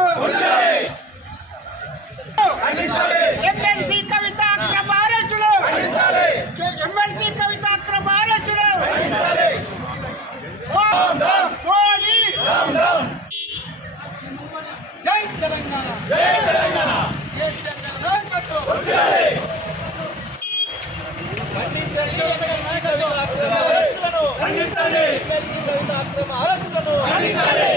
arrest MLC కవిత అక్రమ అరెస్టులు MLC కవిత అక్రమ అరెస్టులు మోడీ జై తెలంగాణ జై తెలంగాణ ఖండించాలి